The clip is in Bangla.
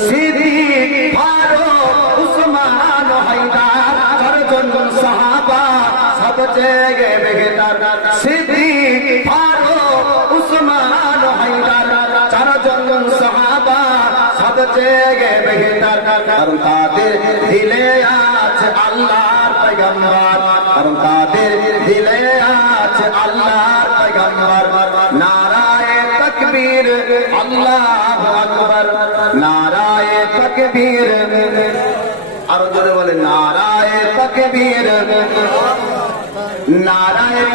সিদ্দিক ফারুক উসমান হায়দার চারজন সাহাবা সবচেয়ে বেহতর সিদ্দিক ফারুক উসমান হায়দার চারজন সাহাবা সবচেয়ে বেহতর কারণ তাদের দিলে আছে আল্লাহর পয়গম্বর কারণ তাদের দিলে আছে আল্লাহর পয়গম্বর নারায়ে তাকবীর আল্লাহু আকবার নারায়ে তাকবীর আরো জোরে বলেন নারায়ে তাকবীর নারায়ে